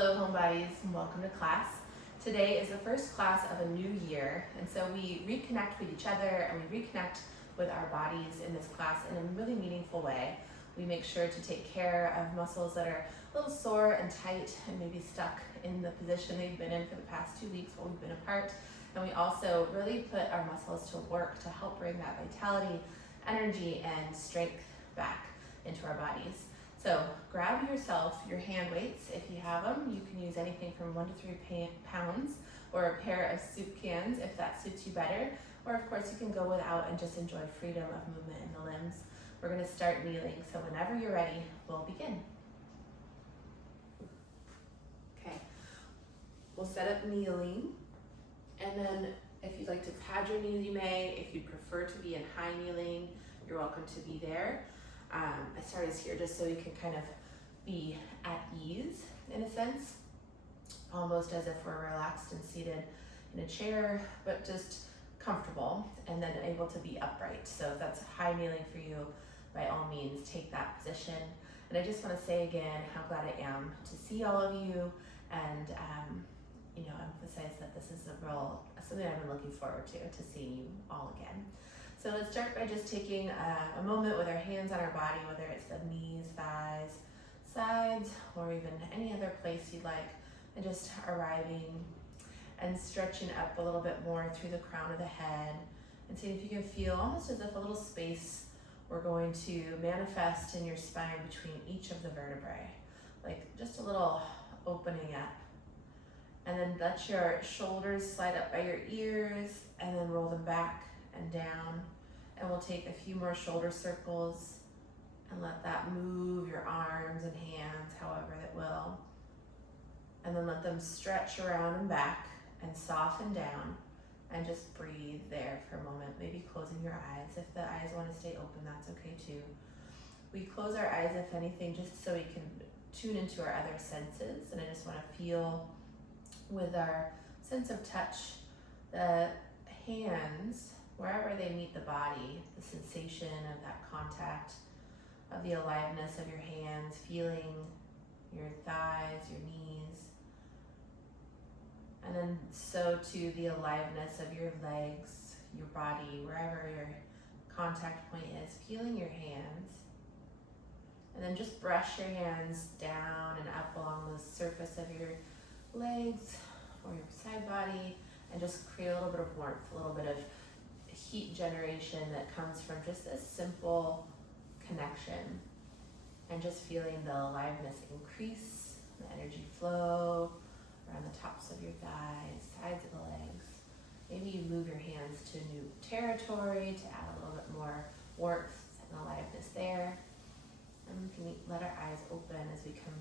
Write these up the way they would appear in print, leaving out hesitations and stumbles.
Hello Home Bodies and welcome to class. Today is the first class of a new year, and so we reconnect with each other and we reconnect with our bodies in this class in a really meaningful way. We make sure to take care of muscles that are a little sore and tight and maybe stuck in the position they've been in for the past 2 weeks while we've been apart. And we also really put our muscles to work to help bring that vitality, energy, and strength back into our bodies. So grab yourself your hand weights if you have them. You can use anything from 1 to 3 pounds or a pair of soup cans if that suits you better. Or of course you can go without and just enjoy freedom of movement in the limbs. We're gonna start kneeling, so whenever you're ready, we'll begin. Okay, we'll set up kneeling, and then if you'd like to pad your knees, you may. If you'd prefer to be in high kneeling, you're welcome to be there. I started here just so you can kind of be at ease in a sense, almost as if we're relaxed and seated in a chair, but just comfortable and then able to be upright. So if that's high kneeling for you, by all means, take that position. And I just want to say again how glad I am to see all of you and emphasize that this is something I've been looking forward to seeing you all again. So let's start by just taking a moment with our hands on our body, whether it's the knees, thighs, sides, or even any other place you'd like, and just arriving and stretching up a little bit more through the crown of the head, and seeing if you can feel almost as if a little space we're going to manifest in your spine between each of the vertebrae, like just a little opening up. And then let your shoulders slide up by your ears and then roll them back and down. And we'll take a few more shoulder circles and let that move your arms and hands however it will. And then let them stretch around and back and soften down, and just breathe there for a moment, maybe closing your eyes. If the eyes want to stay open, that's okay too. We close our eyes, if anything, just so we can tune into our other senses. And I just want to feel with our sense of touch, the hands, wherever they meet the body, the sensation of that contact, of the aliveness of your hands, feeling your thighs, your knees, and then so to the aliveness of your legs, your body, wherever your contact point is, feeling your hands. And then just brush your hands down and up along the surface of your legs or your side body, and just create a little bit of warmth, a little bit of heat generation that comes from just a simple connection, and just feeling the aliveness increase, the energy flow around the tops of your thighs, sides of the legs. Maybe you move your hands to new territory to add a little bit more warmth and aliveness there. And we can let our eyes open as we come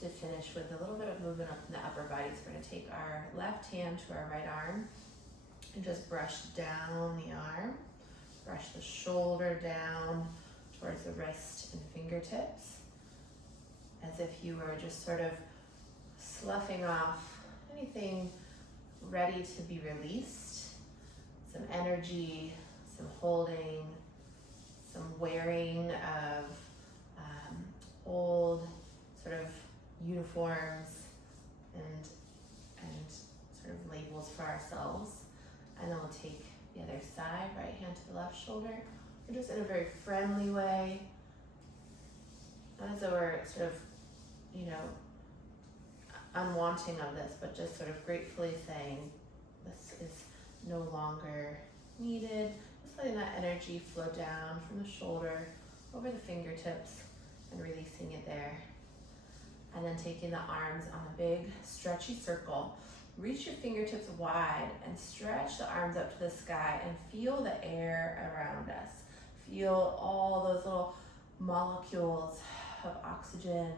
to finish with a little bit of movement up in the upper body. So we're going to take our left hand to our right arm and just brush down the arm, brush the shoulder down towards the wrist and fingertips, as if you were just sort of sloughing off anything ready to be released, some energy, some holding, some wearing of old sort of uniforms and sort of labels for ourselves. And then we'll take the other side, right hand to the left shoulder, and just in a very friendly way, not as though we're sort of, unwanting of this, but just sort of gratefully saying this is no longer needed. Just letting that energy flow down from the shoulder over the fingertips and releasing it there. And then taking the arms on a big stretchy circle, reach your fingertips wide and stretch the arms up to the sky and feel the air around us. Feel all those little molecules of oxygen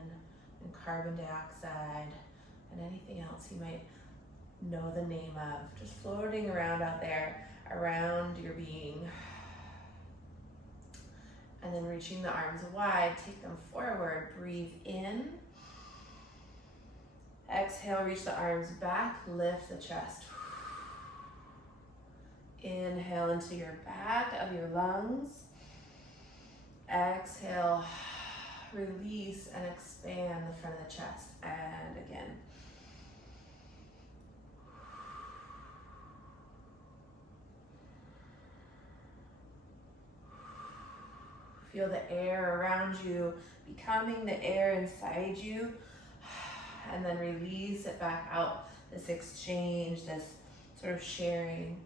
and carbon dioxide and anything else you might know the name of, just floating around out there around your being. And then reaching the arms wide, take them forward, breathe in. Exhale, reach the arms back, lift the chest. Inhale into your back of your lungs. Exhale, release and expand the front of the chest. And again. Feel the air around you becoming the air inside you, and then release it back out. This exchange, this sort of sharing.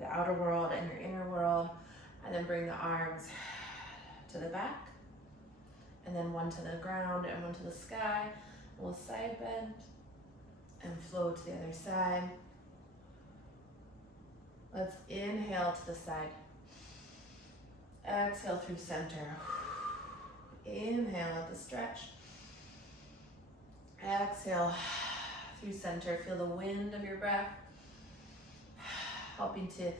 The outer world and your inner world, and then bring the arms to the back, and then one to the ground and one to the sky. We'll side bend and flow to the other side. Let's inhale to the side. Exhale through center. Inhale at the stretch. Exhale through center. Feel the wind of your breath, helping to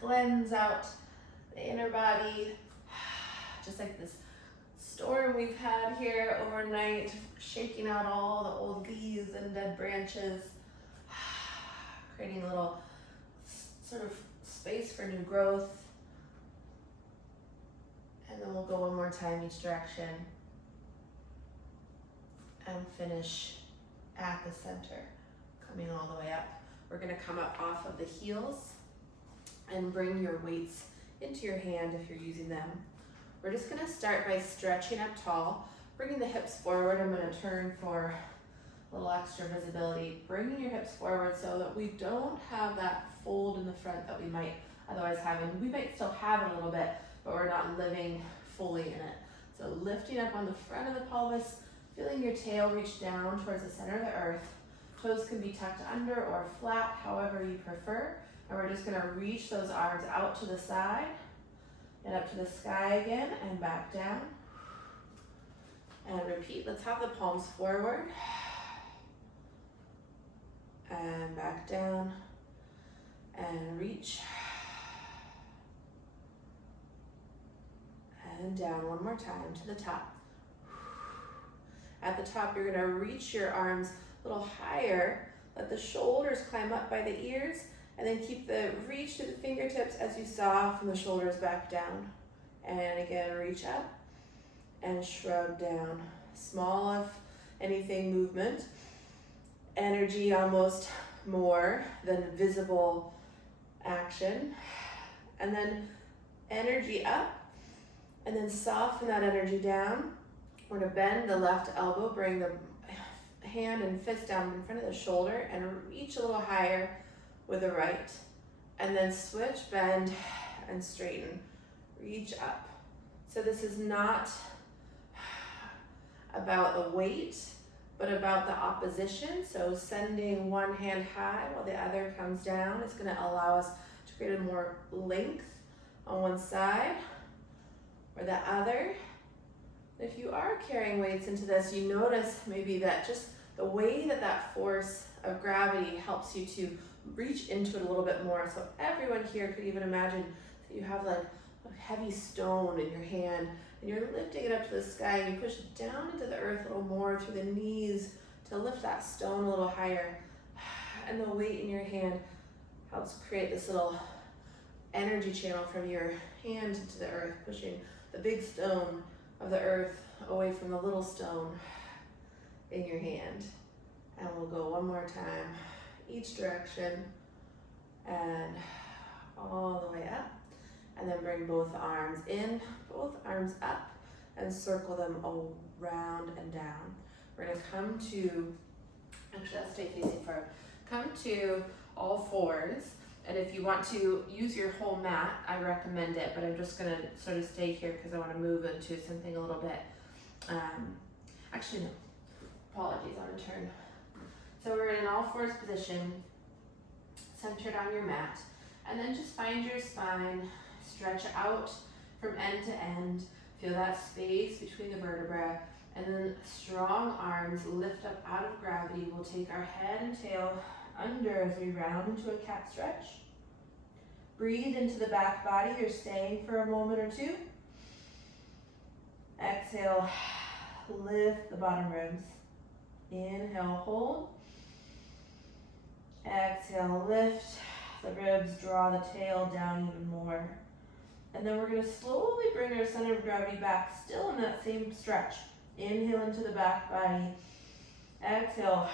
cleanse out the inner body, just like this storm we've had here overnight, shaking out all the old leaves and dead branches, creating a little sort of space for new growth. And then we'll go one more time each direction and finish at the center, coming all the way up. We're gonna come up off of the heels and bring your weights into your hand if you're using them. We're just gonna start by stretching up tall, bringing the hips forward. I'm gonna turn for a little extra visibility, bringing your hips forward so that we don't have that fold in the front that we might otherwise have. And we might still have it a little bit, but we're not living fully in it. So lifting up on the front of the pelvis, feeling your tail reach down towards the center of the earth. Toes can be tucked under or flat, however you prefer. And we're just gonna reach those arms out to the side and up to the sky again and back down. And repeat, let's have the palms forward and back down and reach and down one more time to the top. At the top, you're gonna reach your arms a little higher, let the shoulders climb up by the ears, and then keep the reach to the fingertips as you soften the shoulders back down. And again, reach up and shrug down. Small, if anything, movement. Energy almost more than visible action. And then energy up, and then soften that energy down. We're gonna bend the left elbow, bring the hand and fist down in front of the shoulder and reach a little higher with the right. And then switch, bend and straighten, reach up. So this is not about the weight, but about the opposition. So sending one hand high while the other comes down is gonna allow us to create a more length on one side or the other. If you are carrying weights into this, you notice maybe that just the way that that force of gravity helps you to reach into it a little bit more. So everyone here could even imagine that you have like a heavy stone in your hand and you're lifting it up to the sky and you push it down into the earth a little more through the knees to lift that stone a little higher. And the weight in your hand helps create this little energy channel from your hand into the earth, pushing the big stone of the earth away from the little stone in your hand. And we'll go one more time, each direction, and all the way up. And then bring both arms in, both arms up, and circle them around and down. We're gonna come to, actually let's stay facing forward. Come to all fours. And if you want to use your whole mat, I recommend it, but I'm just gonna sort of stay here because I wanna move into something a little bit. Actually, no, apologies, I'll return. So we're in an all fours position, centered on your mat. And then just find your spine, stretch out from end to end. Feel that space between the vertebrae. And then strong arms lift up out of gravity. We'll take our head and tail under as we round into a cat stretch. Breathe into the back body. You're staying for a moment or two. Exhale, lift the bottom ribs. Inhale, hold. Exhale, lift the ribs, draw the tail down even more. And then we're gonna slowly bring our center of gravity back, still in that same stretch. Inhale into the back body. Exhale,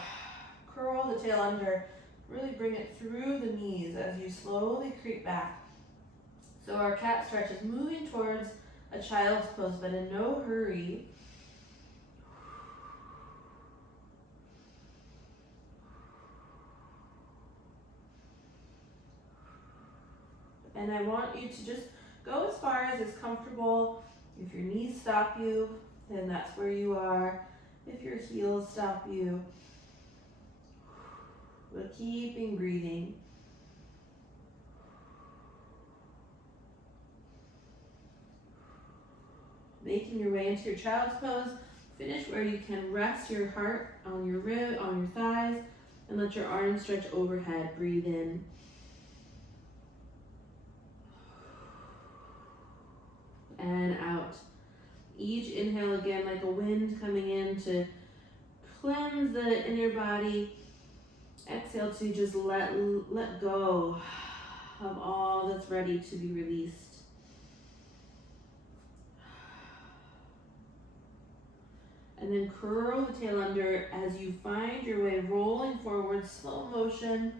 curl the tail under. Really bring it through the knees as you slowly creep back. So our cat stretch is moving towards a child's pose, but in no hurry. And I want you to just go as far as is comfortable. If your knees stop you, then that's where you are. If your heels stop you, but keeping breathing. Making your way into your child's pose. Finish where you can. Rest your heart on your rib, on your thighs, and let your arms stretch overhead. Breathe in. And out. Each inhale again like a wind coming in to cleanse the inner body. Exhale to just let go of all that's ready to be released. And then curl the tail under as you find your way rolling forward, slow motion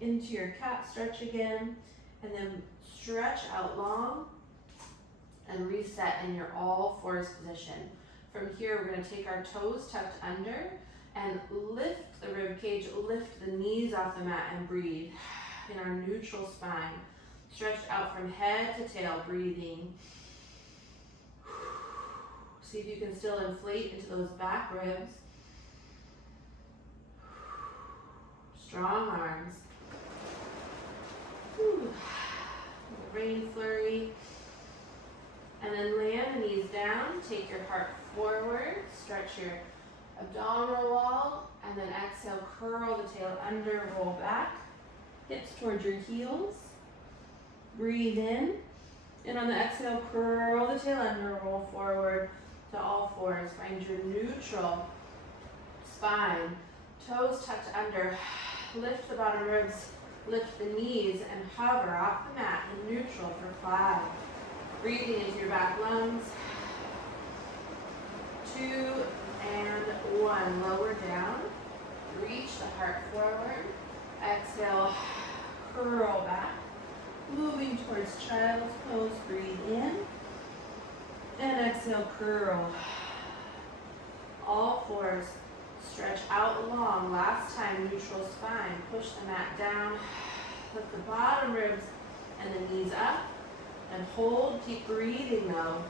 into your cat stretch again. And then stretch out long and reset in your all fours position. From here, we're gonna take our toes tucked under and lift the rib cage, lift the knees off the mat and breathe in our neutral spine. Stretched out from head to tail, breathing. See if you can still inflate into those back ribs. Strong arms. Rain flurry. And then land the knees down, take your heart forward, stretch your abdominal wall, and then exhale, curl the tail under, roll back, hips towards your heels. Breathe in, and on the exhale, curl the tail under, roll forward to all fours. Find your neutral spine, toes tucked under, lift the bottom ribs, lift the knees, and hover off the mat in neutral for 5. Breathing into your back lungs. 2 and 1. Lower down. Reach the heart forward. Exhale, curl back. Moving towards child's pose. Breathe in. And exhale, curl. All fours. Stretch out long. Last time, neutral spine. Push the mat down. Lift the bottom ribs and the knees up. And hold, keep breathing though.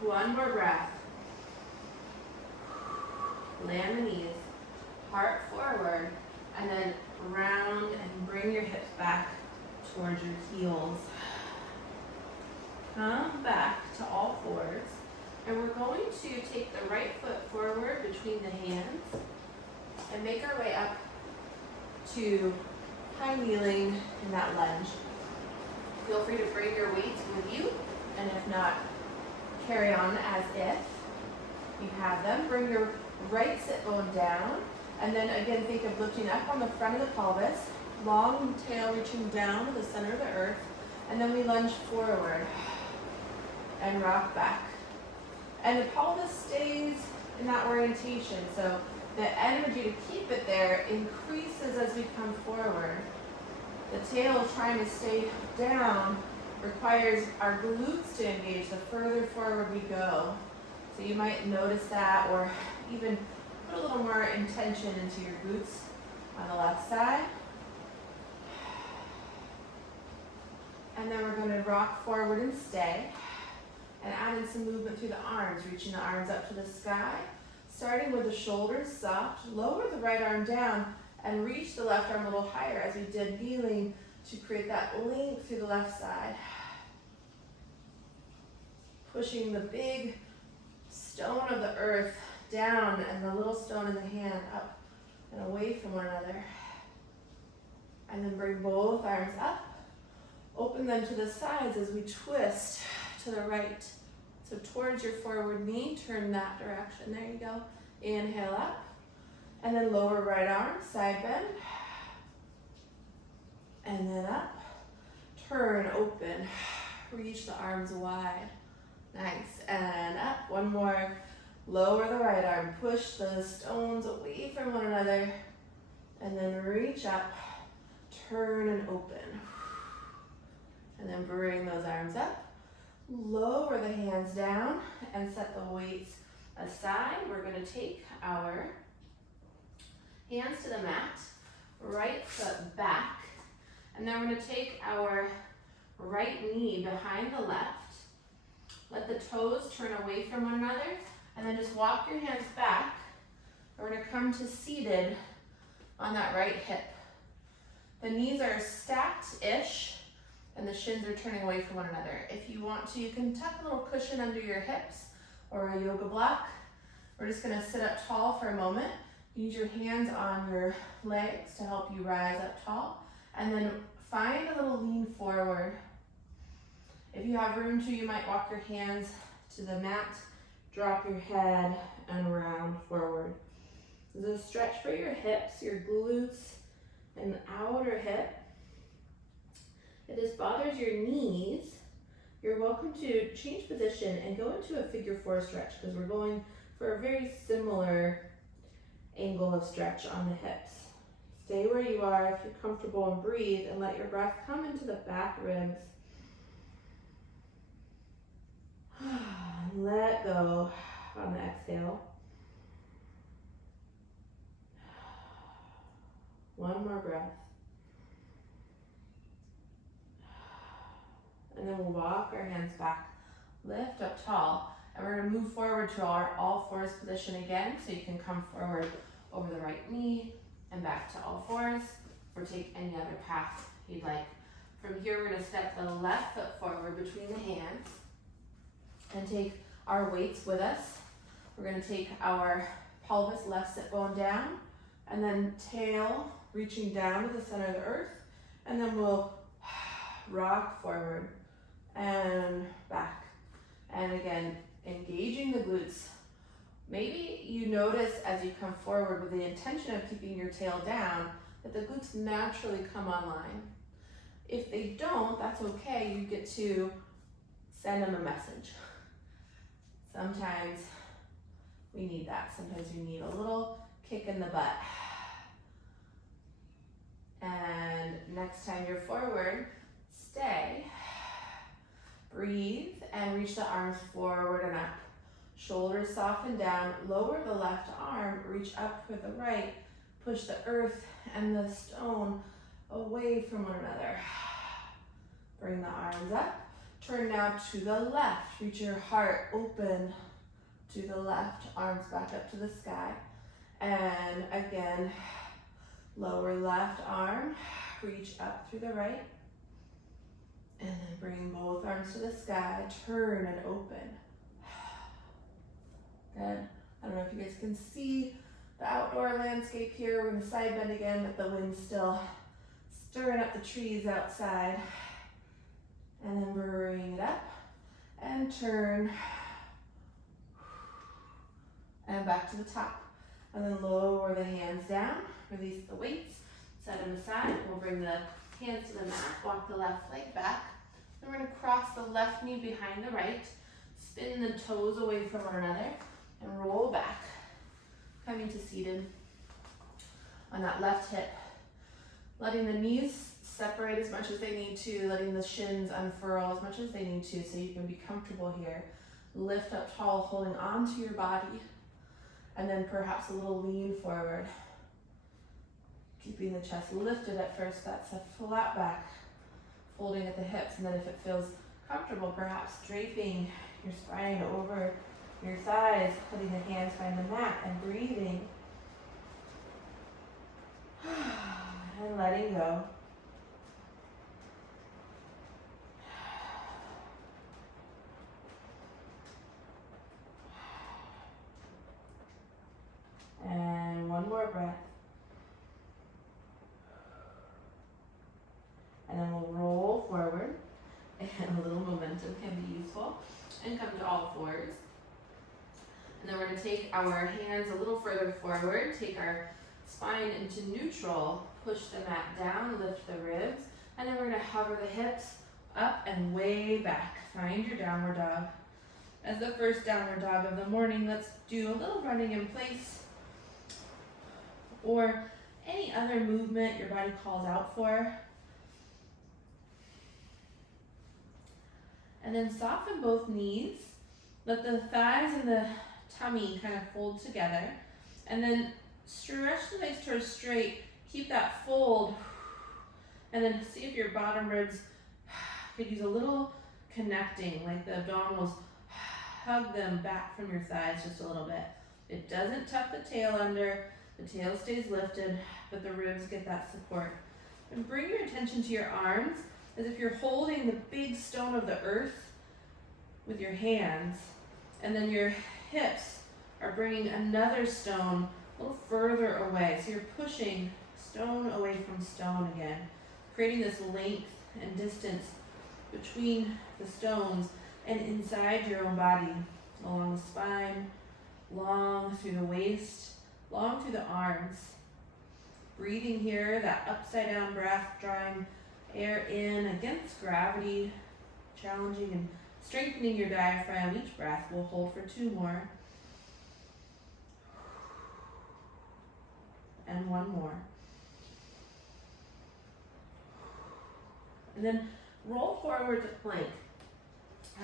One more breath. Land the knees, heart forward, and then round and bring your hips back towards your heels. Come back to all fours. And we're going to take the right foot forward between the hands and make our way up to high kneeling in that lunge. Feel free to bring your weights with you, and if not, carry on as if you have them. Bring your right sit bone down, and then again think of lifting up on the front of the pelvis, long tail reaching down to the center of the earth, and then we lunge forward and rock back. And the pelvis stays in that orientation, so the energy to keep it there increases as we come forward. The tail trying to stay down requires our glutes to engage the further forward we go. So you might notice that, or even put a little more intention into your glutes on the left side. And then we're going to rock forward and stay. And add in some movement through the arms, reaching the arms up to the sky. Starting with the shoulders soft, lower the right arm down and reach the left arm a little higher as we did kneeling to create that length through the left side. Pushing the big stone of the earth down and the little stone in the hand up and away from one another. And then bring both arms up. Open them to the sides as we twist to the right. So towards your forward knee, turn that direction. There you go. Inhale up. And then lower right arm, side bend. And then up, turn, open, reach the arms wide. Nice, and up, one more. Lower the right arm, push the stones away from one another, and then reach up, turn and open. And then bring those arms up, lower the hands down, and set the weights aside. We're gonna take our hands to the mat, right foot back, and then we're gonna take our right knee behind the left. Let the toes turn away from one another, and then just walk your hands back. We're gonna come to seated on that right hip. The knees are stacked-ish, and the shins are turning away from one another. If you want to, you can tuck a little cushion under your hips or a yoga block. We're just gonna sit up tall for a moment. Use your hands on your legs to help you rise up tall, and then find a little lean forward. If you have room to, you might walk your hands to the mat, drop your head, and round forward. This is a stretch for your hips, your glutes, and the outer hip. If this bothers your knees, you're welcome to change position and go into a figure 4 stretch, because we're going for a very similar angle of stretch on the hips. Stay where you are if you're comfortable, and breathe, and let your breath come into the back ribs. Let go on the exhale. One more breath. And then we'll walk our hands back, lift up tall, and we're gonna move forward to our all fours position again, so you can come forward over the right knee and back to all fours, or take any other path you'd like. From here, we're gonna step the left foot forward between the hands and take our weights with us. We're gonna take our pelvis, left sit bone down, and then tail reaching down to the center of the earth, and then we'll rock forward and back. And again, engaging the glutes. Maybe you notice as you come forward with the intention of keeping your tail down that the glutes naturally come online. If they don't, that's okay. You get to send them a message. Sometimes we need that. Sometimes you need a little kick in the butt. And next time you're forward, stay, breathe, and reach the arms forward and up. Shoulders soften down, lower the left arm, reach up with the right, push the earth and the stone away from one another. Bring the arms up. Turn now to the left. Reach your heart open to the left, arms back up to the sky. And again, lower left arm, reach up through the right. And then bring both arms to the sky, turn and open. Good. I don't know if you guys can see the outdoor landscape here. We're gonna side bend again, but the wind's still stirring up the trees outside. And then bring it up and turn. And back to the top. And then lower the hands down, release the weights, set them aside. We'll bring the hands to the mat, walk the left leg back. Then we're gonna cross the left knee behind the right, spin the toes away from one another, and roll back, coming to seated on that left hip. Letting the knees separate as much as they need to, letting the shins unfurl as much as they need to, so you can be comfortable here. Lift up tall, holding onto your body, and then perhaps a little lean forward. Keeping the chest lifted at first, that's a flat back, folding at the hips, and then if it feels comfortable, perhaps draping your spine over your thighs, putting the hands behind the mat and breathing. And letting go. And one more breath. And then we'll roll forward, and a little momentum can be useful, and come to all fours. And then we're gonna take our hands a little further forward, take our spine into neutral, push the mat down, lift the ribs, And then we're gonna hover the hips up and way back. Find your downward dog. As the first downward dog of the morning, let's do a little running in place or any other movement your body calls out for. And then soften both knees. Let the thighs and the tummy kind of fold together. And then stretch the legs towards straight. Keep that fold. And then see if your bottom ribs could use a little connecting, like the abdominals. Hug them back from your thighs just a little bit. It doesn't tuck the tail under. The tail stays lifted, but the ribs get that support. And bring your attention to your arms as if you're holding the big stone of the earth with your hands, and then your hips are bringing another stone a little further away. So you're pushing stone away from stone again, creating this length and distance between the stones and inside your own body, along the spine, long through the waist, long through the arms. Breathing here, that upside down breath, drawing air in against gravity, challenging and strengthening your diaphragm. Each breath we'll hold for 2 more. And 1 more. And then roll forward to plank.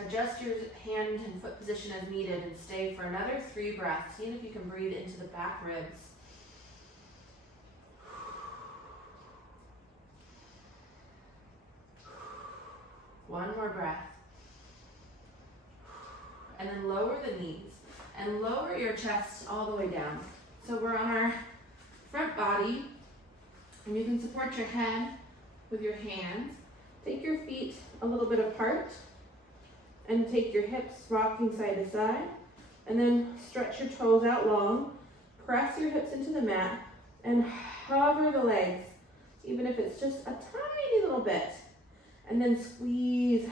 Adjust your hand and foot position as needed and stay for another 3 breaths. Seeing if you can breathe into the back ribs. One more breath. And then lower the knees and lower your chest all the way down. So we're on our front body, and you can support your head with your hands. Take your feet a little bit apart and take your hips rocking side to side, and then stretch your toes out long. Press your hips into the mat and hover the legs, even if it's just a tiny little bit. And then squeeze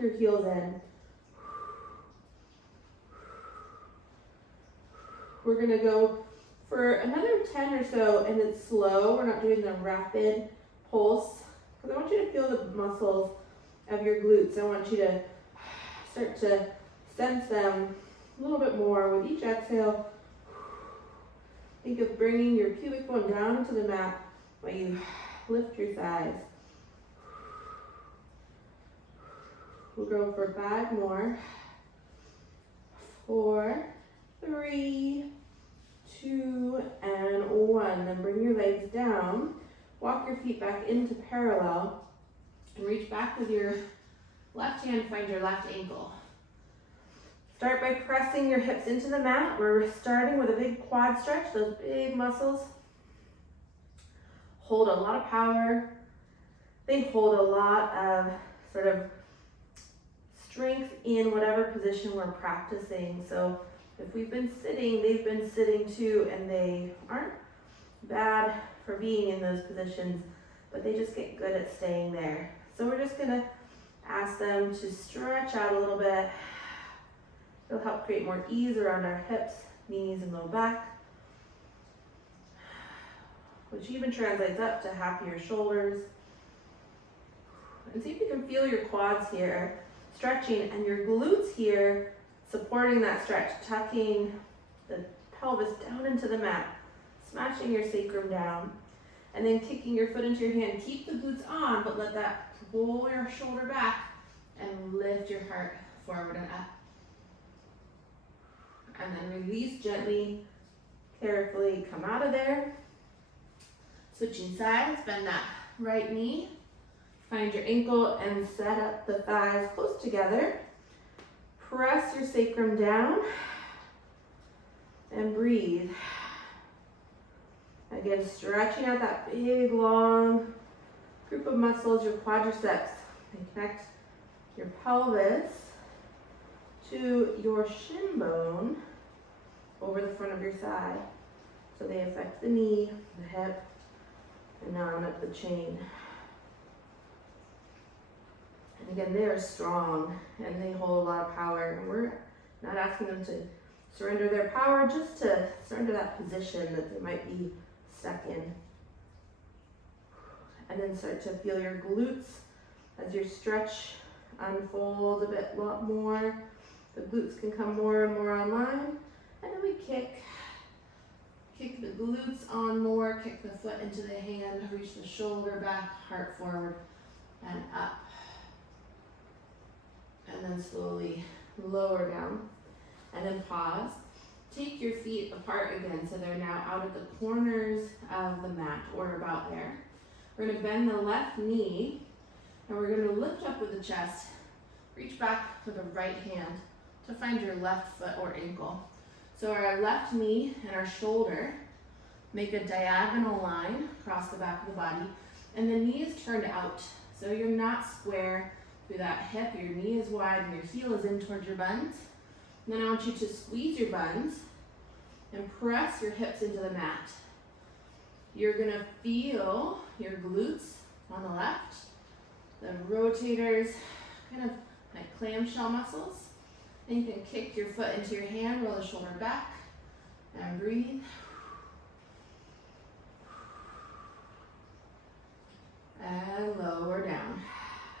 your heels in. We're gonna go for another 10 or so, and it's slow. We're not doing the rapid pulse, because I want you to feel the muscles of your glutes. I want you to start to sense them a little bit more with each exhale. Think of bringing your pubic bone down into the mat while you lift your thighs. We'll go for 5 more. 4, 3, 2, and 1. Then bring your legs down. Walk your feet back into parallel and reach back with your left hand, find your left ankle. Start by pressing your hips into the mat. We're starting with a big quad stretch, those big muscles. Hold a lot of power. They hold a lot of sort of strength in whatever position we're practicing. So if we've been sitting, they've been sitting too, and they aren't bad for being in those positions, but they just get good at staying there. So we're just gonna ask them to stretch out a little bit. It'll help create more ease around our hips, knees, and low back, which even translates up to happier shoulders. And see if you can feel your quads here stretching, and your glutes here supporting that stretch, tucking the pelvis down into the mat, smashing your sacrum down, and then kicking your foot into your hand. Keep the glutes on, but let that roll your shoulder back and lift your heart forward and up. And then release gently, carefully, come out of there. Switching sides, bend that right knee. Find your ankle and set up the thighs close together. Press your sacrum down and breathe. Again, stretching out that big, long group of muscles, your quadriceps. And connect your pelvis to your shin bone over the front of your thigh. So they affect the knee, the hip, and now on up the chain. And again, they are strong and they hold a lot of power. And we're not asking them to surrender their power, just to surrender that position that they might be stuck in. and then start to feel your glutes as your stretch unfolds a lot more. The glutes can come more and more online. And then we kick the glutes on more, kick the foot into the hand, reach the shoulder back, heart forward and up. And then slowly lower down. And then pause. Take your feet apart again so they're now out at the corners of the mat or about there. We're gonna bend the left knee and we're gonna lift up with the chest. Reach back with the right hand to find your left foot or ankle. So our left knee and our shoulder make a diagonal line across the back of the body, and the knee is turned out. So you're not square through that hip, your knee is wide and your heel is in towards your buns. And then I want you to squeeze your buns and press your hips into the mat. You're gonna feel your glutes on the left, the rotators, kind of like clamshell muscles. And you can kick your foot into your hand, roll the shoulder back, and breathe. And lower down.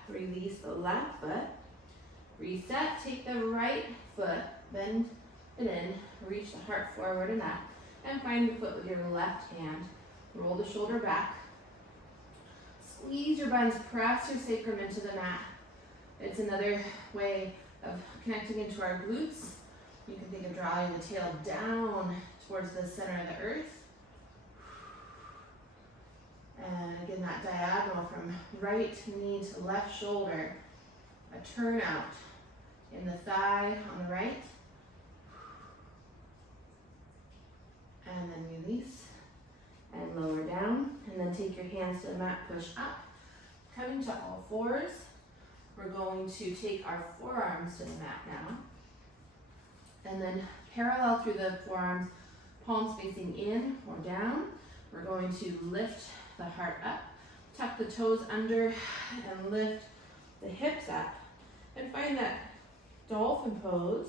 Release the left foot. Reset, take the right foot, bend it in, reach the heart forward and up, and find the foot with your left hand. Roll the shoulder back. Squeeze your buns, press your sacrum into the mat. It's another way of connecting into our glutes. You can think of drawing the tail down towards the center of the earth. And again, that diagonal from right knee to left shoulder. A turn out in the thigh on the right. And then release and lower down. And then take your hands to the mat, push up. Coming to all fours. We're going to take our forearms to the mat now. And then parallel through the forearms, palms facing in or down. We're going to lift the heart up, tuck the toes under, and lift the hips up. And find that dolphin pose,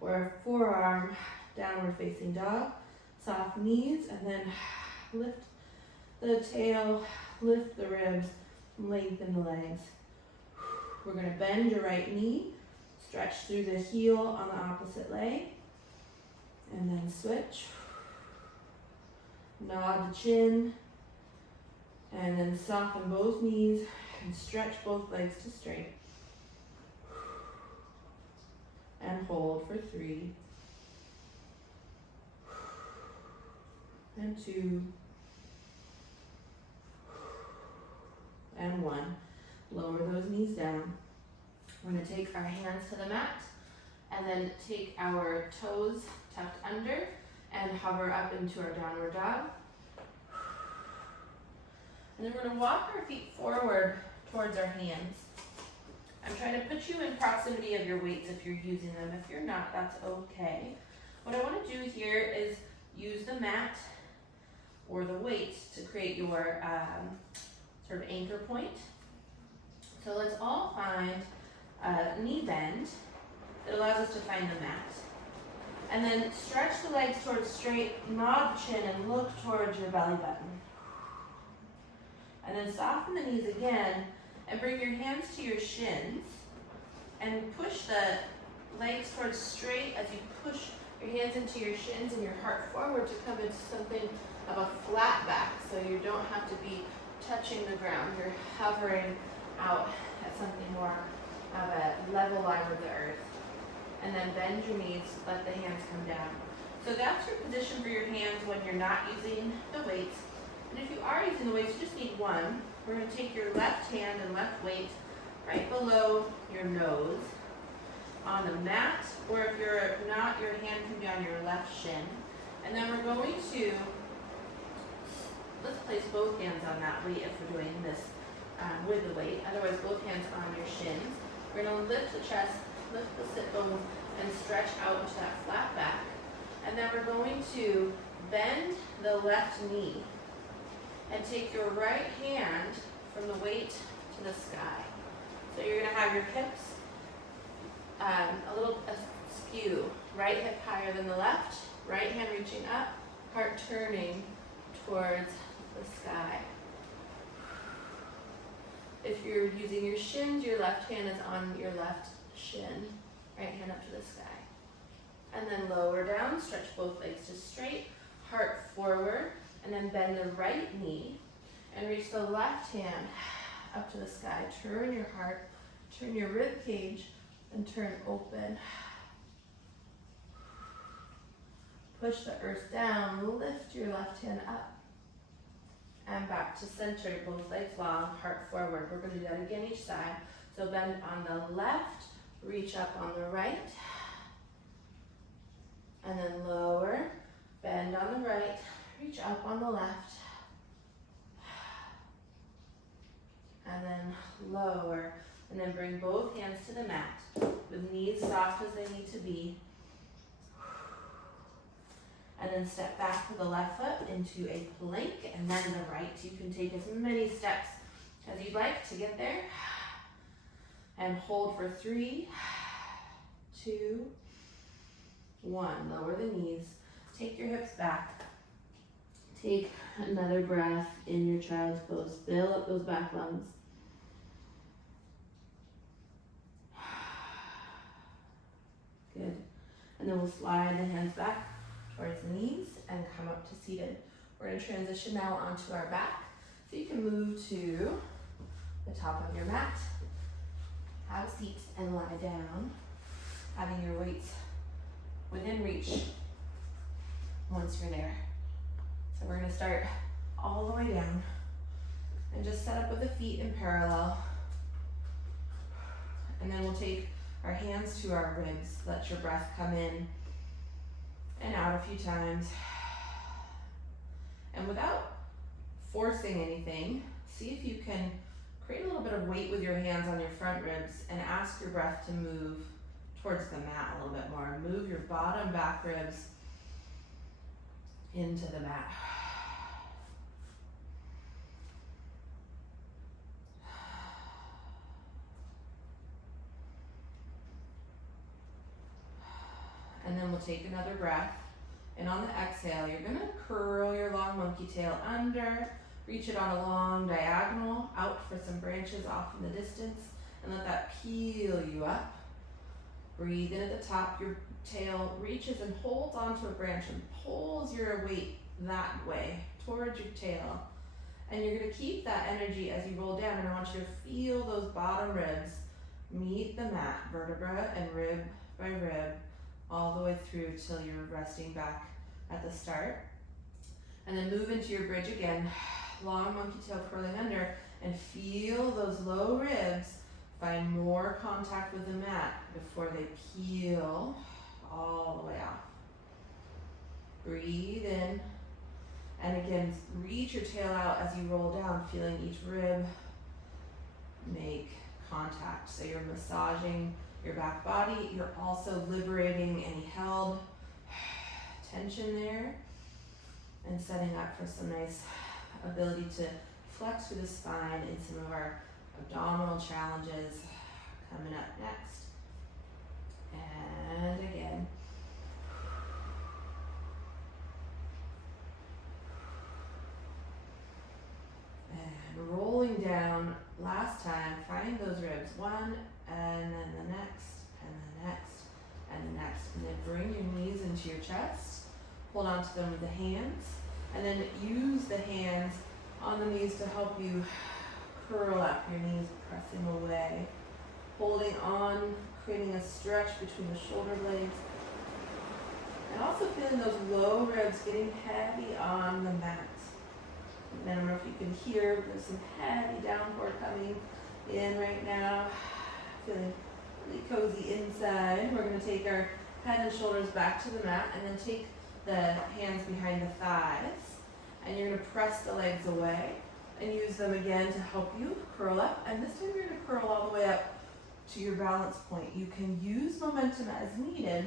where forearm, downward facing dog, soft knees, and then lift the tail, lift the ribs, lengthen the legs. We're gonna bend your right knee, stretch through the heel on the opposite leg, and then switch. Nod the chin, and then soften both knees and stretch both legs to straight. And hold for 3, and 2, and 1. Lower those knees down. We're going to take our hands to the mat and then take our toes tucked under and hover up into our downward dog. And then we're going to walk our feet forward towards our hands. I'm trying to put you in proximity of your weights if you're using them. If you're not, that's okay. What I want to do here is use the mat or the weights to create your sort of anchor point. So let's all find a knee bend that allows us to find the mat. And then stretch the legs towards straight, nod the chin, and look towards your belly button. And then soften the knees again, and bring your hands to your shins, and push the legs towards straight as you push your hands into your shins and your heart forward to come into something of a flat back, so you don't have to be touching the ground. You're hovering out at something more of a level line with the earth. And then bend your knees, let the hands come down. So that's your position for your hands when you're not using the weights. And if you are using the weights, you just need one. We're going to take your left hand and left weight right below your nose on the mat, or if you're not, your hand can be on your left shin. And then we're going to, let's place both hands on that weight if we're doing this with the weight. Otherwise, both hands on your shins. We're going to lift the chest, lift the sit bones, and stretch out to that flat back. And then we're going to bend the left knee and take your right hand from the weight to the sky. So you're going to have your hips a little askew. Right hip higher than the left, right hand reaching up, heart turning towards the sky. If you're using your shins, your left hand is on your left shin, right hand up to the sky. And then lower down, stretch both legs just straight, heart forward, and then bend the right knee and reach the left hand up to the sky. Turn your heart, turn your rib cage, and turn open. Push the earth down, lift your left hand up. And back to center, both legs long, heart forward. We're going to do that again each side. So bend on the left, reach up on the right. And then lower, bend on the right, reach up on the left. And then lower, and then bring both hands to the mat with knees soft as they need to be. And then step back with the left foot into a plank and then the right. You can take as many steps as you'd like to get there. And hold for 3, 2, 1. Lower the knees. Take your hips back. Take another breath in your child's pose. Fill up those back lungs. Good. And then we'll slide the hands back towards the knees and come up to seated. We're going to transition now onto our back. So you can move to the top of your mat, have a seat and lie down, having your weights within reach once you're there. So we're going to start all the way down and just set up with the feet in parallel. And then we'll take our hands to our ribs. Let your breath come in and out a few times. And without forcing anything, see if you can create a little bit of weight with your hands on your front ribs and ask your breath to move towards the mat a little bit more. Move your bottom back ribs into the mat. And then we'll take another breath. And on the exhale, you're gonna curl your long monkey tail under, reach it on a long diagonal out for some branches off in the distance, and let that peel you up. Breathe in at the top, your tail reaches and holds onto a branch and pulls your weight that way towards your tail. And you're gonna keep that energy as you roll down, and I want you to feel those bottom ribs meet the mat, vertebra and rib by rib, all the way through till you're resting back at the start. And then move into your bridge again, long monkey tail curling under, and feel those low ribs find more contact with the mat before they peel all the way off. Breathe in, and again, reach your tail out as you roll down, feeling each rib make contact. So you're massaging your back body, you're also liberating any held tension there and setting up for some nice ability to flex through the spine in some of our abdominal challenges coming up next. And again. And rolling down, last time, find those ribs, one, and then the next, and the next, and the next. And then bring your knees into your chest, hold on to them with the hands, and then use the hands on the knees to help you curl up, your knees pressing away, holding on, creating a stretch between the shoulder blades, and also feeling those low ribs getting heavy on the mat. And I don't know if you can hear, there's some heavy downpour coming in right now. Feeling really cozy inside. We're going to take our head and shoulders back to the mat, and then take the hands behind the thighs, and you're going to press the legs away and use them again to help you curl up. And this time you're going to curl all the way up to your balance point. You can use momentum as needed,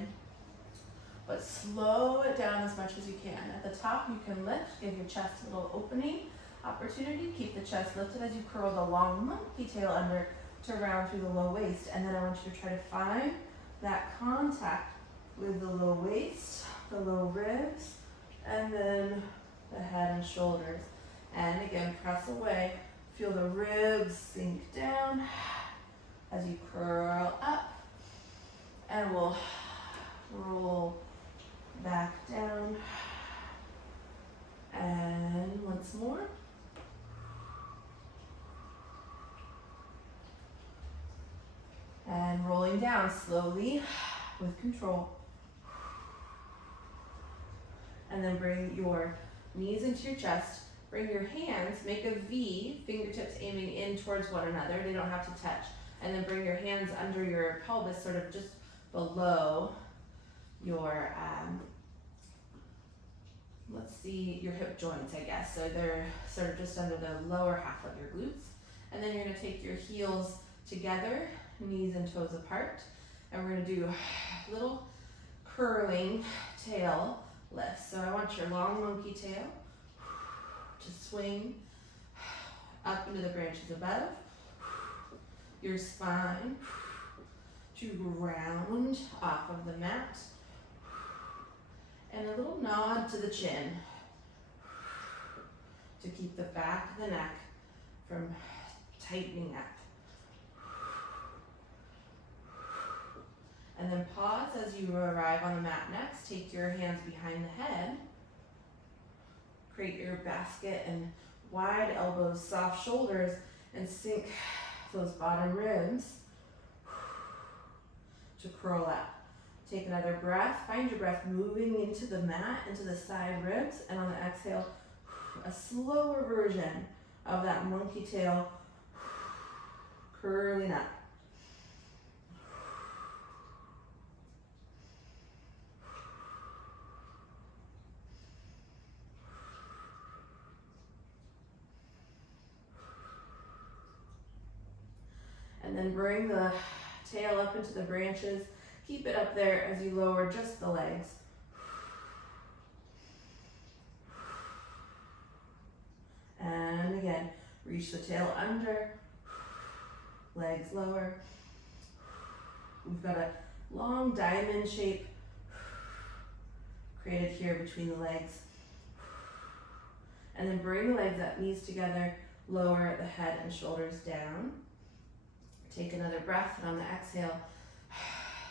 but slow it down as much as you can. At the top, you can lift, give your chest a little opening opportunity. Keep the chest lifted as you curl the long monkey tail under to round through the low waist. And then I want you to try to find that contact with the low waist, the low ribs, and then the head and shoulders. And again, press away. Feel the ribs sink down as you curl up, and we'll roll back down. And once more. And rolling down slowly with control. And then bring your knees into your chest. Bring your hands, make a V, fingertips aiming in towards one another. They don't have to touch. And then bring your hands under your pelvis, sort of just below your, let's see, your hip joints, I guess. So they're sort of just under the lower half of your glutes. And then you're gonna take your heels together, knees and toes apart. And we're gonna do little curling tail lifts. So I want your long monkey tail to swing up into the branches above, your spine to ground off of the mat, and a little nod to the chin to keep the back of the neck from tightening up. And then pause as you arrive on the mat next. Take your hands behind the head. Create your basket and wide elbows, soft shoulders, and sink those bottom ribs to curl up. Take another breath. Find your breath moving into the mat, into the side ribs, and on the exhale, a slower version of that monkey tail curling up. And then bring the tail up into the branches. Keep it up there as you lower just the legs. And again, reach the tail under, legs lower. We've got a long diamond shape created here between the legs. And then bring the legs up, knees together, lower the head and shoulders down. Take another breath, and on the exhale,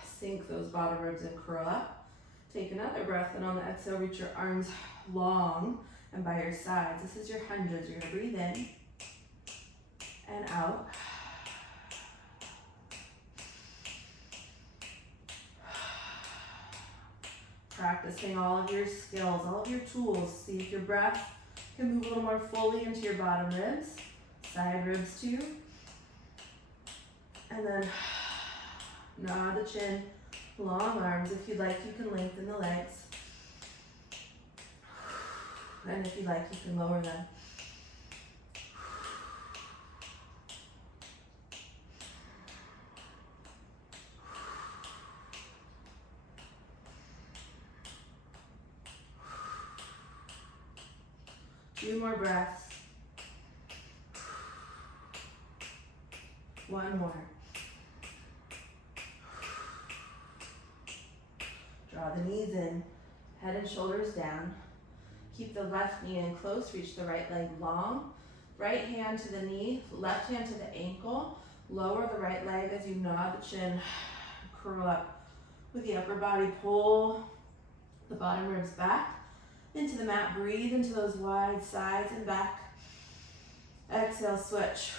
sink those bottom ribs and curl up. Take another breath, and on the exhale, reach your arms long and by your sides. This is your hundreds. You're gonna breathe in and out. Practicing all of your skills, all of your tools. See if your breath can move a little more fully into your bottom ribs, side ribs too. And then nod the chin, long arms. If you'd like, you can lengthen the legs. And if you'd like, you can lower them. Two more breaths. One more. Draw the knees in, head and shoulders down. Keep the left knee in close, reach the right leg long. Right hand to the knee, left hand to the ankle. Lower the right leg as you nod the chin. Curl up with the upper body, pull the bottom ribs back into the mat. Breathe into those wide sides and back. Exhale, switch.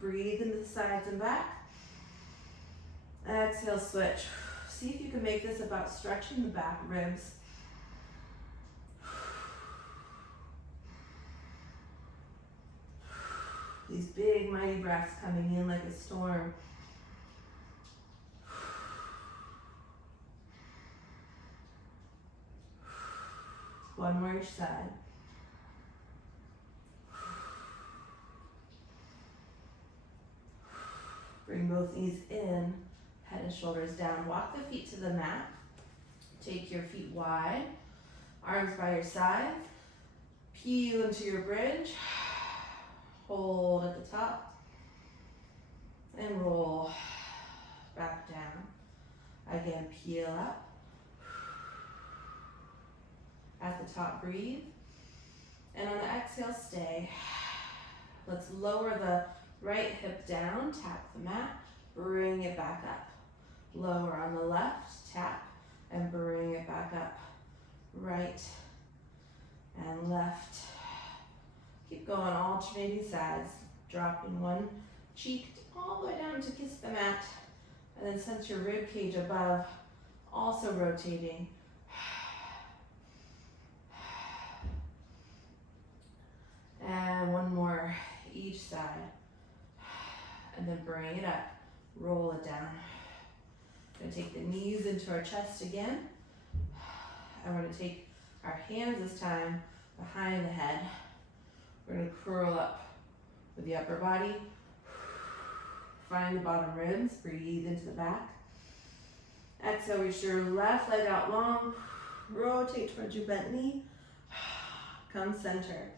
Breathe into the sides and back. Exhale, switch. See if you can make this about stretching the back ribs. These big, mighty breaths coming in like a storm. One more each side. Bring both knees in, head and shoulders down. Walk the feet to the mat. Take your feet wide, arms by your sides. Peel into your bridge. Hold at the top. And roll back down. Again, peel up. At the top, breathe. And on the exhale, stay. Let's lower the right hip down, tap the mat, bring it back up. Lower on the left, tap, and bring it back up. Right and left. Keep going, alternating sides. Dropping one cheek all the way down to kiss the mat. And then sense your rib cage above, also rotating. And one more each side. And then bring it up, roll it down. We're gonna take the knees into our chest again. And we're gonna take our hands this time behind the head. We're gonna curl up with the upper body. Find the bottom ribs, breathe into the back. Exhale, reach your left leg out long. Rotate towards your bent knee. Come center.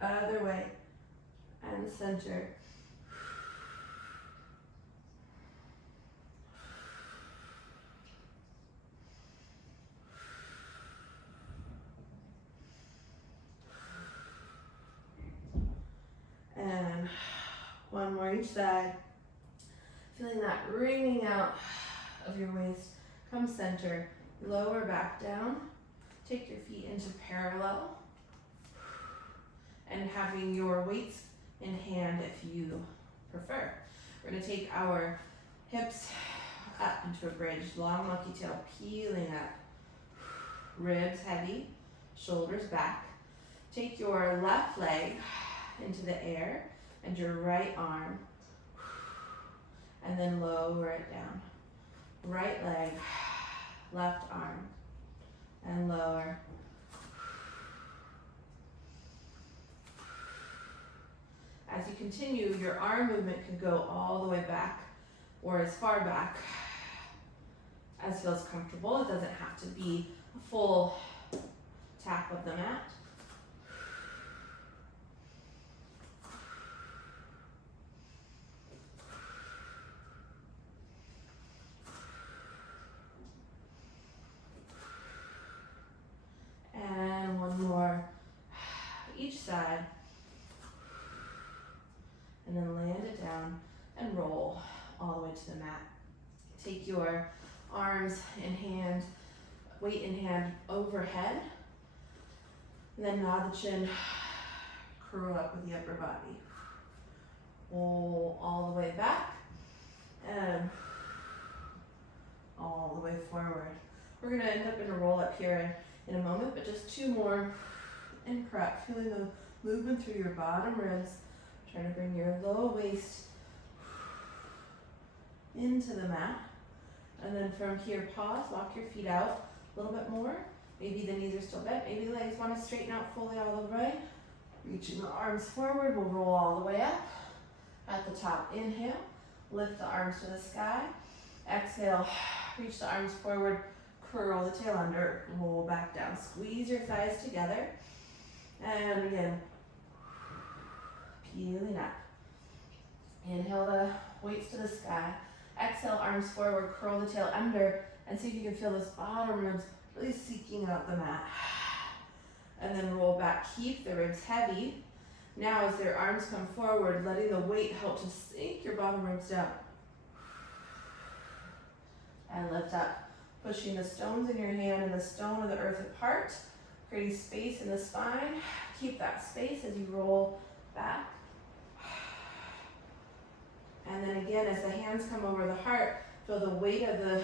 Other way. And center. And one more each side. Feeling that wringing out of your waist. Come center. Lower back down. Take your feet into parallel. And having your weights in hand if you prefer. We're going to take our hips up into a bridge. Long monkey tail peeling up. Ribs heavy. Shoulders back. Take your left leg into the air and your right arm, and then lower it down. Right leg, left arm, and lower. As you continue, your arm movement can go all the way back or as far back as feels comfortable. It doesn't have to be a full tap of the mat. And one more each side. And then land it down and roll all the way to the mat. Take your arms in hand, weight in hand overhead. And then nod the chin, curl up with the upper body. Roll all the way back and all the way forward. We're gonna end up in a roll up here in a moment, but just two more and correct. Feeling the movement through your bottom ribs. Trying to bring your low waist into the mat. And then from here, pause, walk your feet out a little bit more. Maybe the knees are still bent. Maybe the legs want to straighten out fully all the way. Reaching the arms forward, we'll roll all the way up. At the top, inhale, lift the arms to the sky. Exhale, reach the arms forward, curl the tail under, roll back down. Squeeze your thighs together. And again, peeling up. Inhale the weights to the sky. Exhale, arms forward, curl the tail under, and see if you can feel those bottom ribs really seeking out the mat. And then roll back, keep the ribs heavy. Now as their arms come forward, letting the weight help to sink your bottom ribs down. And lift up, pushing the stones in your hand and the stone of the earth apart, creating space in the spine. Keep that space as you roll back. And then again, as the hands come over the heart, feel the weight of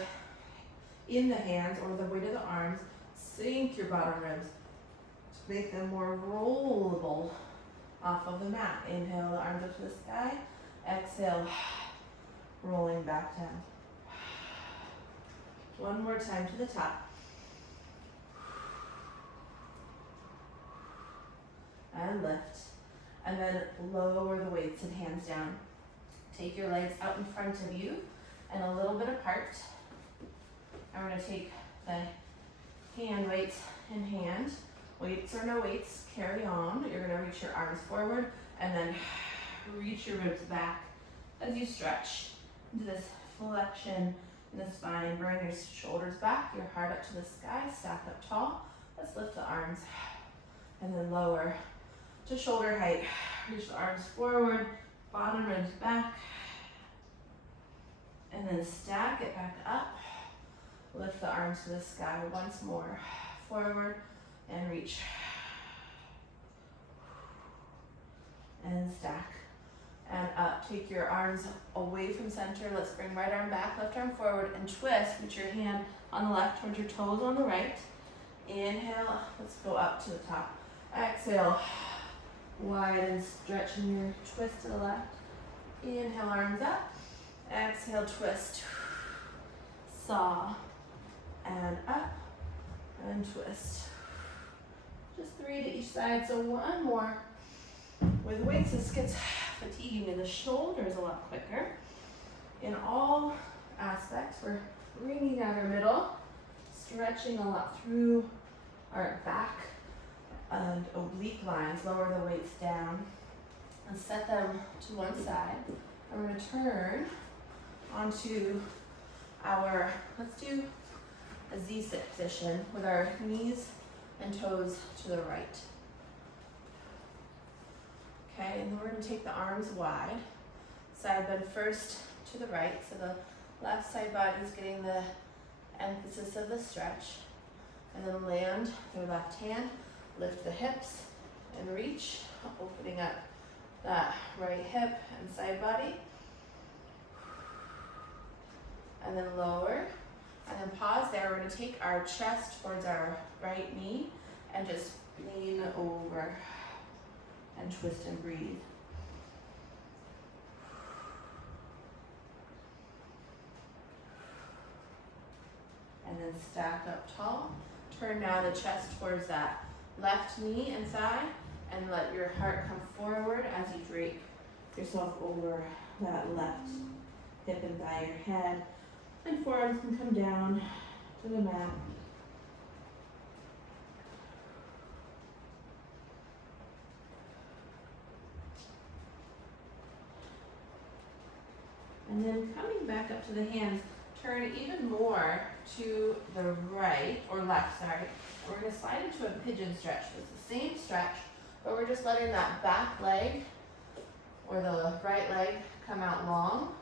in the hands or the weight of the arms, sink your bottom ribs to make them more rollable off of the mat. Inhale, the arms up to the sky. Exhale, rolling back down. One more time to the top. And lift. And then lower the weights and hands down. Take your legs out in front of you and a little bit apart. And we're going to take the hand weights in hand. Weights or no weights, carry on. You're going to reach your arms forward and then reach your ribs back as you stretch into this flexion in the spine. Bring your shoulders back, your heart up to the sky, stack up tall. Let's lift the arms and then lower to shoulder height. Reach the arms forward, bottom ribs back, and then stack it back up. Lift the arms to the sky once more. Forward and reach. And stack. And up. Take your arms away from center. Let's bring right arm back, left arm forward, and twist. Put your hand on the left towards your toes on the right. Inhale. Let's go up to the top. Exhale. Widen, stretching your twist to the left. Inhale, arms up. Exhale, twist. Saw. And up. And twist. Just 3 to each side, so one more. With weights, this gets fatiguing in the shoulders a lot quicker. In all aspects, we're bringing out our middle, stretching a lot through our back and oblique lines. Lower the weights down and set them to one side. And we're going to turn onto our, let's do a Z-sit position with our knees and toes to the right. Okay, and then we're going to take the arms wide. Side bend first to the right, so the left side body is getting the emphasis of the stretch. And then land your left hand, lift the hips and reach, opening up that right hip and side body. And then lower, and then pause there. We're going to take our chest towards our right knee and just lean over and twist and breathe. And then stack up tall. Turn now the chest towards that left knee and thigh, and let your heart come forward as you drape yourself over that left hip and thigh. Your head and forearms can come down to the mat. And then coming back up to the hands, turn even more to the right, or left, sorry. We're going to slide into a pigeon stretch. It's the same stretch, but we're just letting that back leg, or the right leg, come out long.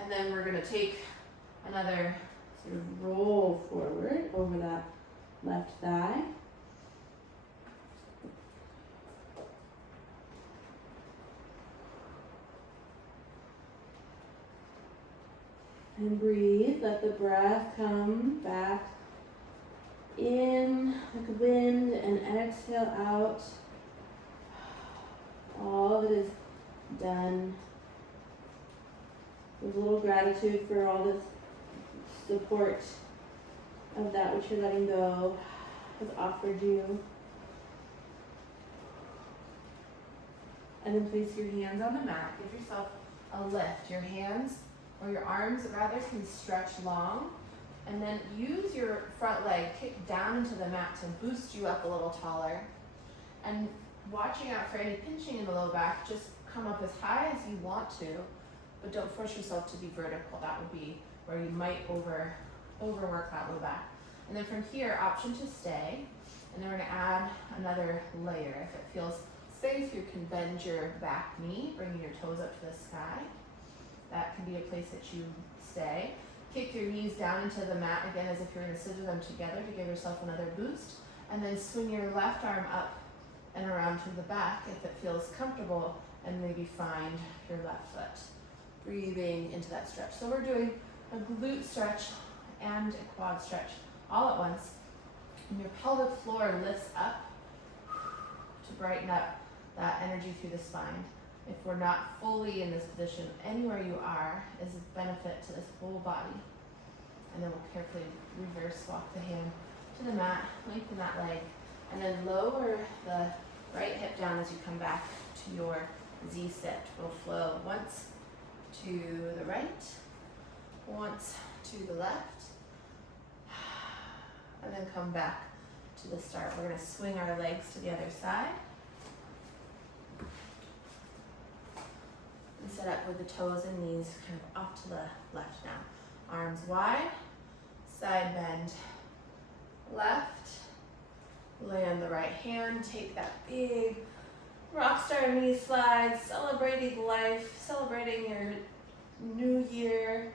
And then we're going to take another sort of roll forward over that left thigh. And breathe, let the breath come back in like a wind and exhale out. All of it is done. With a little gratitude for all the support of that which you're letting go has offered you. And then place your hands on the mat. Give yourself a lift. Your hands, or your arms rather, can stretch long, and then use your front leg, kick down into the mat to boost you up a little taller. And watching out for any pinching in the low back, just come up as high as you want to, but don't force yourself to be vertical. That would be where you might overwork that low back. And then from here, option to stay, and then we're gonna add another layer. If it feels safe, you can bend your back knee, bringing your toes up to the sky. That can be a place that you stay. Kick your knees down into the mat again as if you're going to scissor them together to give yourself another boost. And then swing your left arm up and around to the back if it feels comfortable, and maybe find your left foot. Breathing into that stretch. So we're doing a glute stretch and a quad stretch all at once. And your pelvic floor lifts up to brighten up that energy through the spine. If we're not fully in this position, anywhere you are is a benefit to this whole body. And then we'll carefully reverse walk the hand to the mat, lengthen that leg, and then lower the right hip down as you come back to your Z-sit. We'll flow once to the right, once to the left, and then come back to the start. We're going to swing our legs to the other side. And set up with the toes and knees kind of off to the left now. Arms wide, side bend left, land the right hand, take that big Rockstar knee slides, celebrating life, celebrating your new year,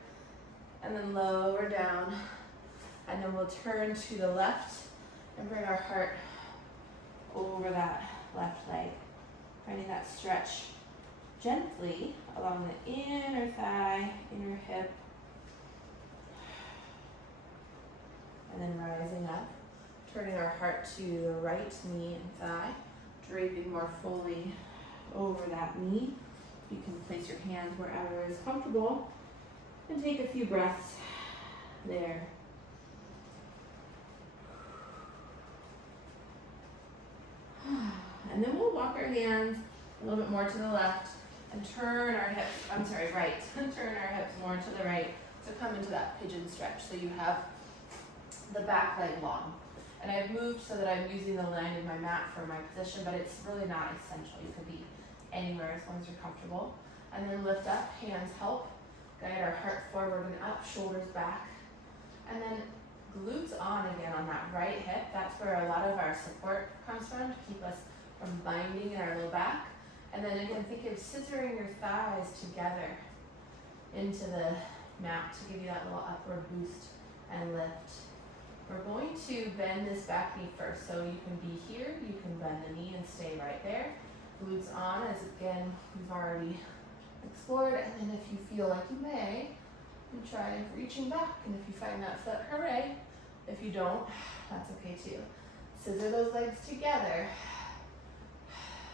and then lower down. And then we'll turn to the left and bring our heart over that left leg. Finding that stretch gently along the inner thigh, inner hip. And then rising up, turning our heart to the right knee and thigh, draping more fully over that knee. You can place your hands wherever is comfortable and take a few breaths there. And then we'll walk our hands a little bit more to the left and turn our hips, right, and turn our hips more to the right. So come into that pigeon stretch. So you have the back leg long. And I've moved so that I'm using the line in my mat for my position, but it's really not essential. You could be anywhere as long as you're comfortable. And then lift up, hands help. Guide our heart forward and up, shoulders back. And then glutes on again on that right hip. That's where a lot of our support comes from, to keep us from binding in our low back. And then again, think of scissoring your thighs together into the mat to give you that little upward boost and lift. We're going to bend this back knee first. So you can be here, you can bend the knee and stay right there. Glutes on, as again, we've already explored. And then if you feel like you may, you try reaching back. And if you find that foot, hooray. If you don't, that's okay too. Scissor those legs together.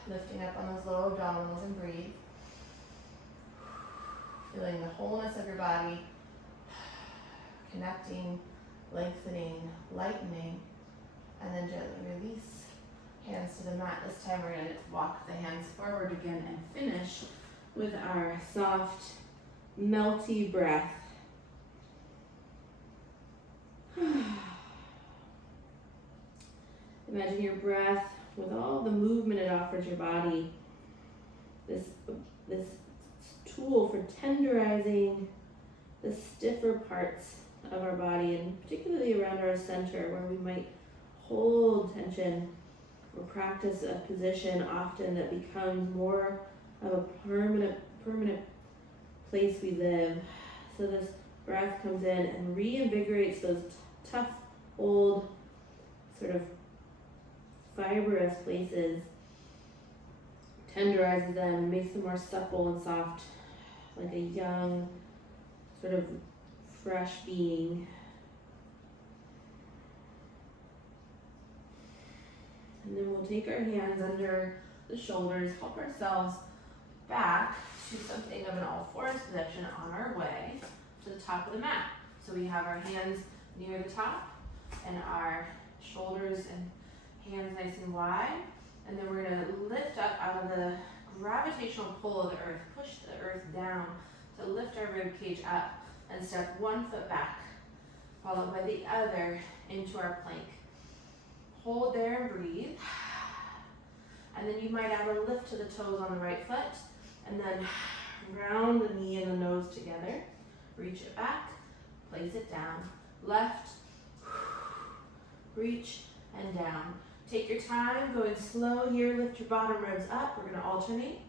Lifting up on those low abdominals and breathe. Feeling the wholeness of your body. Connecting, lengthening, lightening. And then gently release. Hands to the mat. This time we're going to walk the hands forward again and finish with our soft, melty breath. Imagine your breath with all the movement it offers your body. This tool for tenderizing the stiffer parts of our body, and particularly around our center where we might hold tension or practice a position often that becomes more of a permanent place we live. So this breath comes in and reinvigorates those tough, old, sort of fibrous places, tenderizes them, makes them more supple and soft, like a young, sort of fresh being. And then we'll take our hands under the shoulders, help ourselves back to something of an all fours position on our way to the top of the mat. So we have our hands near the top and our shoulders and hands nice and wide. And then we're going to lift up out of the gravitational pull of the earth, push the earth down to lift our rib cage up and step one foot back, followed by the other into our plank. Hold there and breathe. And then you might add a lift to the toes on the right foot, and then round the knee and the nose together. Reach it back, place it down. Left, reach and down. Take your time, going slow here, lift your bottom ribs up. We're gonna alternate.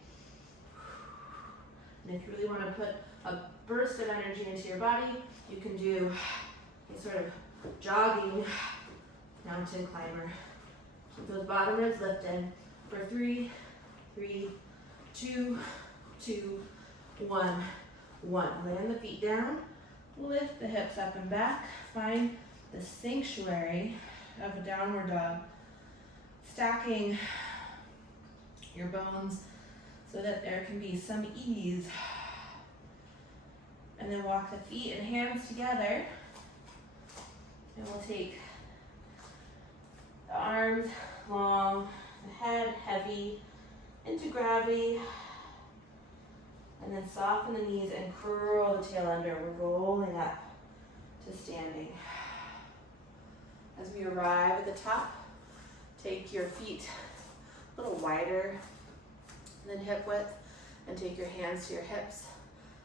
And if you really wanna put a burst of energy into your body, you can do a sort of jogging mountain climber. Keep those bottom ribs lifted for 3, 2, 1. Land the feet down, lift the hips up and back. Find the sanctuary of a downward dog. Stacking your bones so that there can be some ease. And then walk the feet and hands together. And we'll take the arms long, the head heavy into gravity. And then soften the knees and curl the tail under. We're rolling up to standing. As we arrive at the top, take your feet a little wider than hip width and take your hands to your hips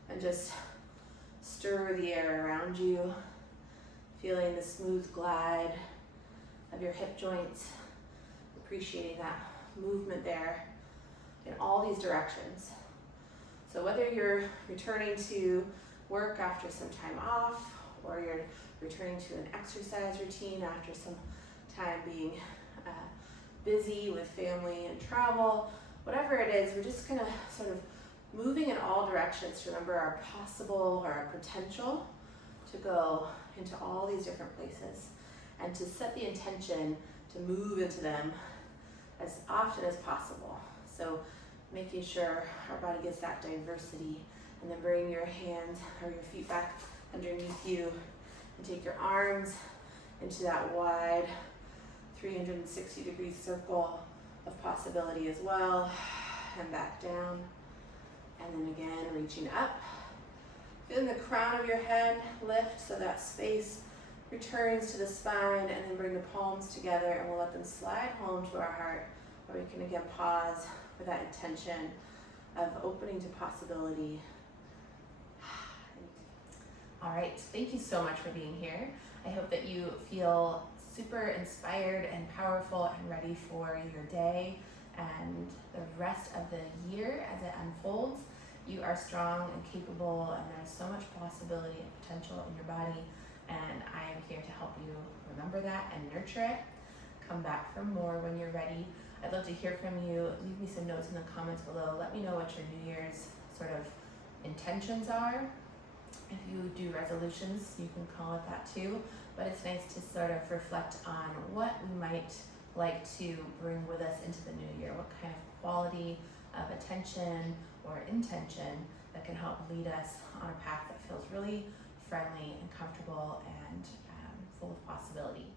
and just stir the air around you, feeling the smooth glide of your hip joints, appreciating that movement there. in all these directions. So whether you're returning to work after some time off, or you're returning to an exercise routine after some time being busy with family and travel, whatever it is, we're just kind of sort of moving in all directions to remember our possible or our potential to go into all these different places, and to set the intention to move into them as often as possible. So making sure our body gets that diversity, and then bring your hands or your feet back underneath you and take your arms into that wide 360-degree circle of possibility as well, and back down. And then again, reaching up. Feeling the crown of your head lift so that space returns to the spine, and then bring the palms together, and we'll let them slide home to our heart, where we can again pause with that intention of opening to possibility. All right, thank you so much for being here. I hope that you feel super inspired and powerful and ready for your day and the rest of the year as it unfolds. You are strong and capable, and there's so much possibility and potential in your body, and I am here to help you remember that and nurture it. Come back for more when you're ready. I'd love to hear from you. Leave me some notes in the comments below. Let me know what your New Year's sort of intentions are. If you do resolutions, you can call it that too, but it's nice to sort of reflect on what we might like to bring with us into the new year, what kind of quality of attention or intention that can help lead us on a path that feels really friendly and comfortable and full of possibility.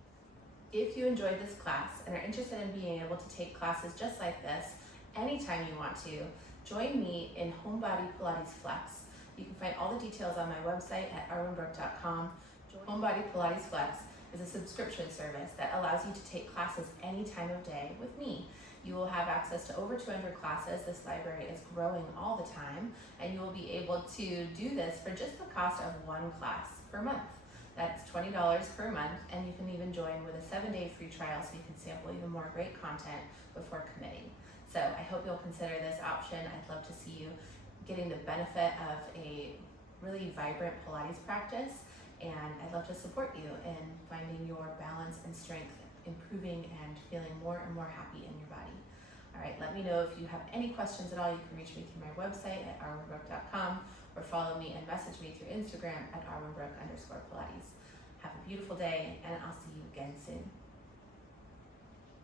If you enjoyed this class and are interested in being able to take classes just like this anytime you want to, join me in Home Body Pilates Flex. You can find all the details on my website at arwenbrooke.com. Home Body Pilates Flex is a subscription service that allows you to take classes any time of day with me. You will have access to over 200 classes. This library is growing all the time, and you will be able to do this for just the cost of one class per month. That's $20 per month, and you can even join with a 7-day free trial so you can sample even more great content before committing. So I hope you'll consider this option. I'd love to see you getting the benefit of a really vibrant Pilates practice, and I'd love to support you in finding your balance and strength, improving and feeling more and more happy in your body. All right, let me know if you have any questions at all. You can reach me through my website at arwenbrooke.com, or follow me and message me through Instagram at arwenbrooke_Pilates. Have a beautiful day, and I'll see you again soon.